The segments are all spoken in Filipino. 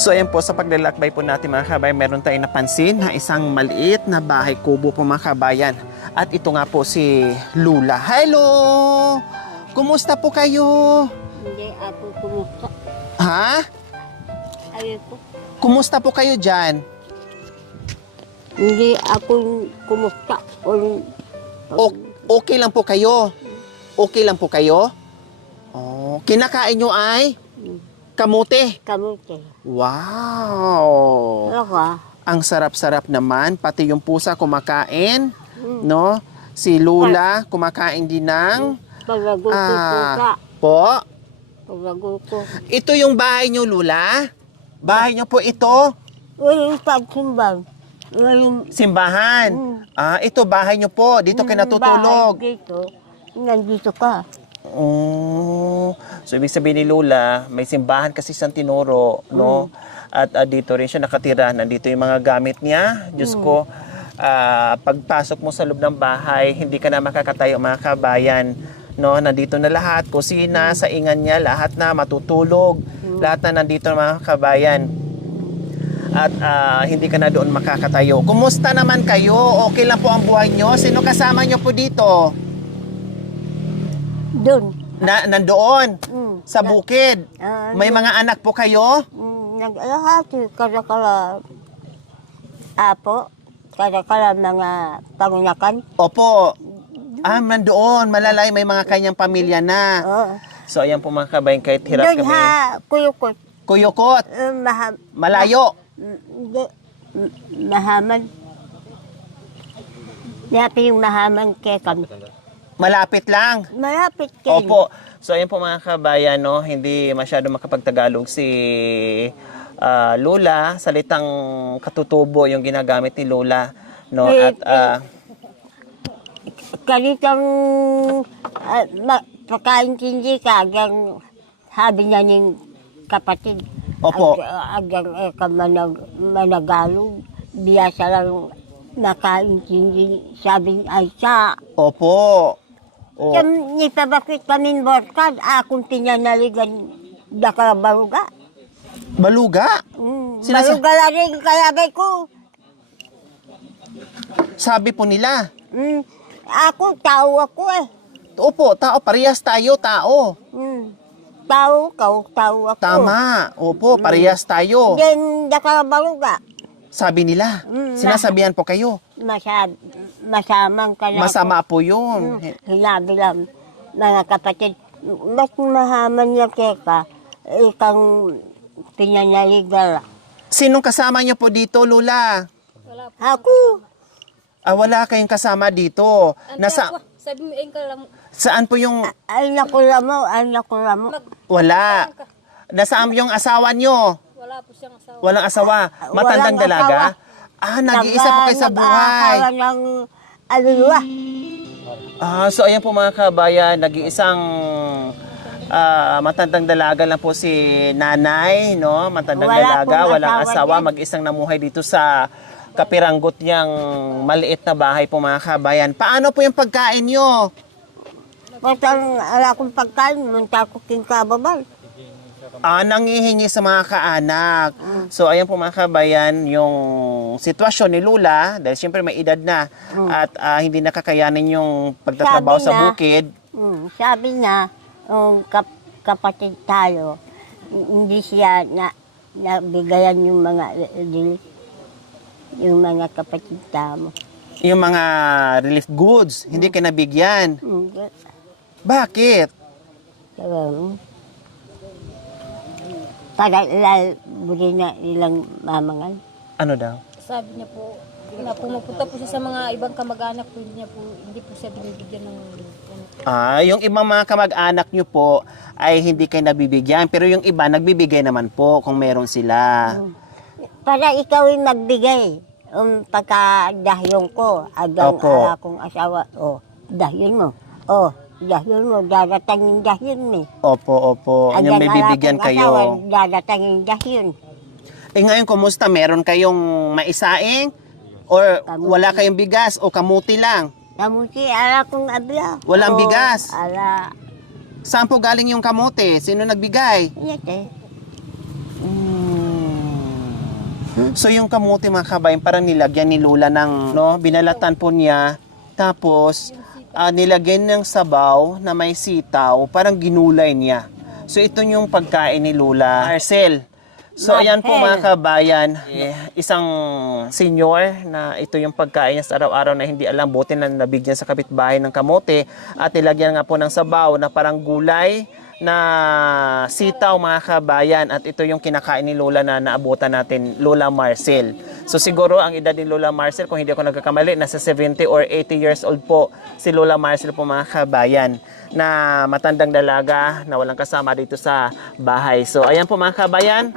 So ayan po, sa paglalakbay po natin mga kabayan, meron tayong napansin na isang maliit na bahay kubo po mga kabayan. At ito nga po si Lula. Hello! Kumusta po kayo? Hindi ako kumusta. Ha? Ayun po. Kumusta po kayo dyan? Hindi ako kumusta. Okay lang po kayo? Okay lang po kayo? Oh, kinakain nyo ay? Kamote. Kamuti. Wow! Ano ka? Ang sarap-sarap naman. Pati yung pusa kumakain. No? Si Lula kumakain din ng... Paglago ko pusa. Po? Paglago ko. Ito yung bahay nyo, Lula? Bahay nyo po ito? Walang pagsimbang. Walang Simbahan. Ito bahay nyo po. Dito kayo natutulog. bahay dito. Nandito ka. Oh. So, ibig sabihin ni Lula, may simbahan kasi sa Tinoro, no? At dito rin siya nakatira. Nandito yung mga gamit niya. Diyos ko, pagpasok mo sa loob ng bahay, hindi ka na makakatayo mga kabayan. No? Nandito na lahat. Kusina, sa ingan niya, lahat na matutulog. Lahat na nandito mga kabayan. At hindi ka na doon makakatayo. Kumusta naman kayo? Okay lang po ang buhay nyo? Sino kasama nyo po dito? Doon. Nandoon? Sa bukid? May mga anak po kayo? Nag-alahati. Kada-kala apo. Kada-kala mga pangunakan. Opo. Nandoon. Malalay, may mga kanyang pamilya na. Oo. So, ayan po mga kabayan, kahit hirap Doon kami. ha, kuyukot. Kuyukot. Malayo. Hindi. Mahaman. Yapi yung mahaman kay kami. Malapit lang. Malapit kayo. Opo. So, ayan po mga kabayan, no? Hindi masyado makapagtagalog si Lola. Salitang katutubo yung ginagamit ni Lola. No? At Kalitang pagkaintindi ka, agang sabi niya ng kapatid. Opo. Agang managalog. Biyasa lang nakaintindi. Sabi ay siya. Opo. Oh. Ni pabakit kami borkad, akong pinanaligan dakala baruga. Baluga? Baruga lang rin kalagay ko. Sabi po nila. Ako, tao ako eh. Opo, tao. Parehas tayo, tao. Tao ako. Tama. Opo, parehas tayo. Then, dakala baruga. Sabi nila. Sinasabihan po kayo. Masamang ka na. Masama po yun. Hinabi lang, mga kapatid, mas mahaman niya keka, ikang pinanaligal. Sinong kasama niyo po dito, Lula? Ako, Wala kayong kasama dito. Sabi mo, ka lang. Saan po yung... ay nakulamo. Wala. Nasaan yung asawa niyo? Wala po siyang asawa. Walang asawa. Matandang Walang dalaga? Nag-iisa po kayo sa buhay. Nag-aasawa ng aluluwa. So ayan po mga kabayan, nag-iisang matandang dalaga lang po si nanay, no? Matandang Wala dalaga, pong walang asawa asawa, dyan. mag-isang namuhay dito sa kapiranggot niyang maliit na bahay po mga kabayan. Paano po yung pagkain nyo? Patang ala kong pagkain, munta ko king kababal. Nangihingi sa mga kaanak. So ayan po mga kabayan, yung sitwasyon ni Lula, dahil siyempre may edad na at hindi nakakayanin yung pagtatrabaho Sabi sa niya, bukid. Sabi niya, kapatid tayo, hindi siya nabigayan yung mga kapatid tamo. Yung mga relief goods, hindi ka nabigyan. Bakit? Tagal-buli na ilang mamangal. Ano daw? Sabi niya po, na pumupunta po siya sa mga ibang kamag-anak po, hindi po siya binibigyan ng Yung ibang mga kamag-anak nyo po ay hindi kayo nabibigyan, pero yung iba nagbibigay naman po kung meron sila. Para ikaw yung magbigay. Pagka-dahyon ko, agang Opo. ala kong asawa, dahyon mo. Dahyon mo, dadatangin dahyon ni. Opo. Yung may bibigyan kayo. Dadatangin dahyon. Ngayon, kumusta? Meron kayong maisaing? Or wala kayong bigas? O kamuti lang? Kamuti, ala kong abla. Walang bigas? Ala, Saan po galing yung kamote? Sino nagbigay? yate. So yung kamote mga kabayan, parang nilagyan ni Lola ng, no, binalatan po niya. Tapos, nilagyan ng sabaw na may sitaw, parang ginulay niya. So ito yung pagkain ni Lola Marcel. So ayan po mga kabayan, isang senior na ito yung pagkain niya sa araw-araw na hindi alam, buti na nabigyan sa kapitbahay ng kamote at nilagyan nga po ng sabaw na parang gulay na sitaw mga kabayan, at ito yung kinakain ni Lola na naabutan natin, Lola Marcel. So siguro ang edad ni Lola Marcel, kung hindi ako nagkakamali, nasa 70 or 80 years old po si Lola Marcel po mga kabayan, na matandang dalaga na walang kasama dito sa bahay. So ayan po mga kabayan,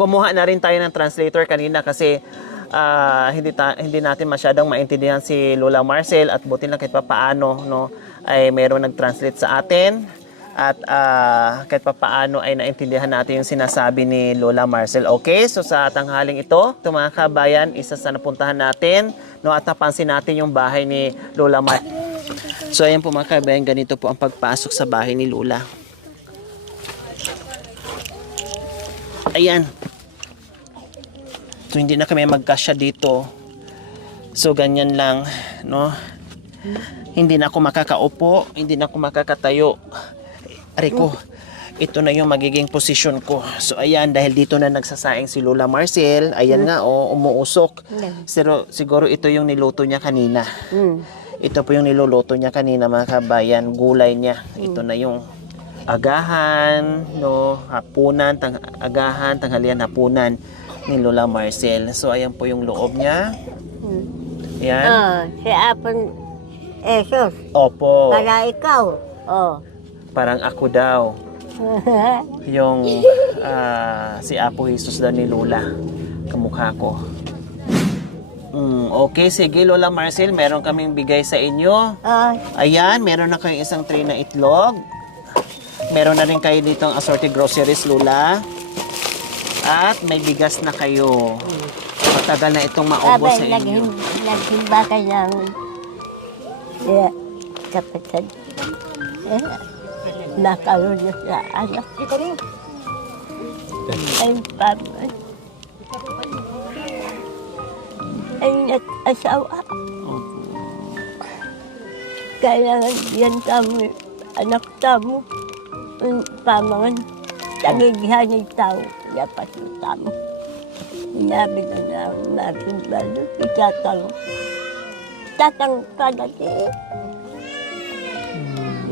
kumuha na rin tayo ng translator kanina kasi hindi natin masyadong maintindihan si Lola Marcel, at buti lang kahit papaano, no, ay mayroong nag-translate sa atin, at kahit papaano ay naintindihan natin yung sinasabi ni Lola Marcel. Okay, so sa tanghaling ito mga kabayan, isa sa napuntahan natin, no, at napansin natin yung bahay ni Lola Marcel. So ayan po mga kabayan, ganito po ang pagpasok sa bahay ni Lola. Ayan. So hindi na kami magkasya dito. So ganyan lang, no? Hindi na ako makakaupo, hindi na ako makakatayo. Ariko, ito na yung magiging posisyon ko. So ayan, dahil dito na nagsasaing si Lola Marcel, ayan nga, umuusok. Siguro ito yung niluto niya kanina. Ito po yung niluluto niya kanina mga kabayan, gulay niya. Ito na yung agahan, no, hapunan, agahan, tanghalian, hapunan ni Lola Marcel. So ayan po yung loob niya. Ayan. Si Apon Jesus. Opo. Para ikaw. Parang ako daw. Yung si Apo Jesus daw ni Lola. Kamukha ko. Okay, sige Lola Marcel, meron kaming bigay sa inyo. Ayan, meron na kayong isang tray na itlog. Meron na rin kayo ditong assorted groceries, Lola. At may bigas na kayo. Matagal na itong maubos sa inyo. Nagsimba ka namin. Kapatid. Nakaroon na sa anak. Ay, papa. Ay, nag-asawa. Kailangan yan kami, anak tamo. Pamangan, tangighanig tao, yapas yung tamo. Sinabi ko na, natin balo, itatang. Tatang kalaki.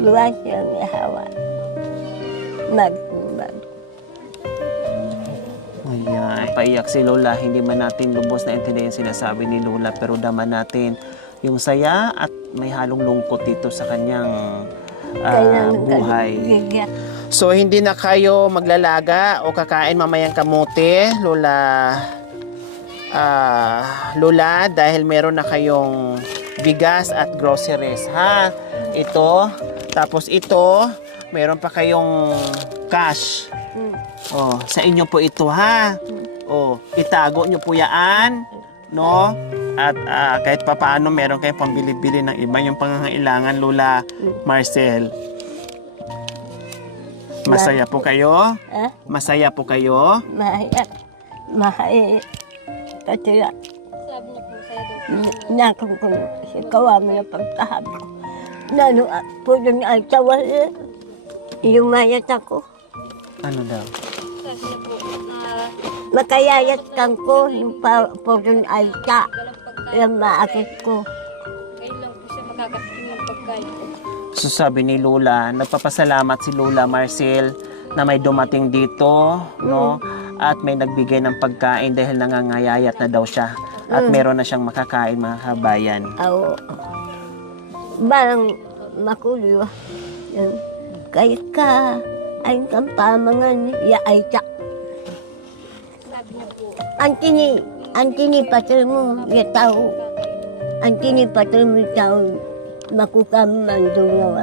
Luwas yung hawa. Magsumbag. Ayan. Paiyak si Lola, hindi man natin lubos na intindihan yung sinasabi ni Lola, pero daman natin yung saya at may halong lungkot dito sa kanyang buhay. So hindi na kayo maglalaga o kakain mamayang kamote, Lola, Lola, dahil meron na kayong bigas at groceries, ha? Ito, tapos ito, meron pa kayong cash. Oh, sa inyo po ito, ha? Oh, itago nyo po yan, no? At kahit papaano meron kayong pambili-bili ng iba yung pangangailangan, Lola Marcel. Masaya po kayo? Masaya po kayo? Mahaya. Kasi Sabi niya po sa'yo daw. nakang ko si kawami na pagkahap ko. Nano, po doon ay tawal. Yung mayat ako. Ano daw? Sabi niya po, Makayayat kang ko, yung po doon ay ta. walang pagkain. Yung maakit ko. Ngayon lang po siya makakasin ng pagkain po. So sabi ni Lola, nagpapasalamat si Lola Marcel na may dumating dito, no? At may nagbigay ng pagkain dahil nangangayayat na daw siya. At meron na siyang makakain, mga kabayan. Oo. Barang makuliw. Yan. Kaya ka, ay kang pamangan, ya ay ta. Sabi niya po, Antini patol mo, ya tao. Antini patol mo tao, makukaman doon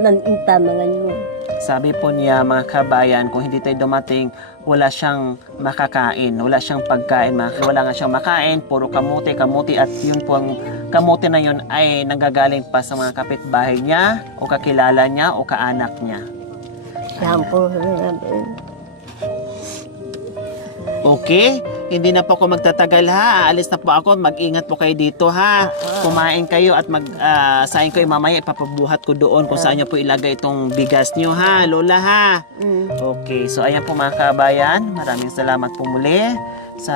man impamangan mo. Sabi po niya, mga kabayan, kung hindi tayo dumating, wala siyang makakain, wala siyang pagkain, wala nga siyang makain, puro kamote, at yun po ang kamote na yun ay nanggagaling pa sa mga kapitbahay niya, o kakilala niya, o kaanak niya. Sampo. Okay? hindi na po ako magtatagal ha. Aalis na po ako. Mag-ingat po kayo dito ha. Kumain kayo at sain ko mamaya ipapabuhat ko doon kung saan niyo po ilagay itong bigas niyo ha, Lola ha. Okay, so ayan po mga kabayan. Maraming salamat po muli sa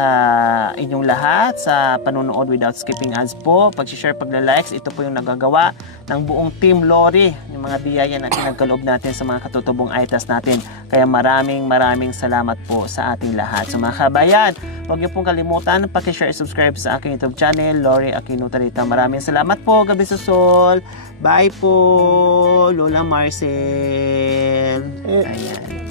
inyong lahat sa panonood without skipping ads po. Pag-share, pagla-likes, ito po yung nagagawa ng buong Team Lori, yung mga biyaya na pinagkaloob natin sa mga katutubong ITAS natin. Kaya maraming salamat po sa ating lahat. So mga kabayan, huwag niyo pong kalimutan pag-share at subscribe sa aking YouTube channel, Lori Aquino Tarita. Maraming salamat po, Gabi sa Sol. Bye po, Lola Marcel. Ayan.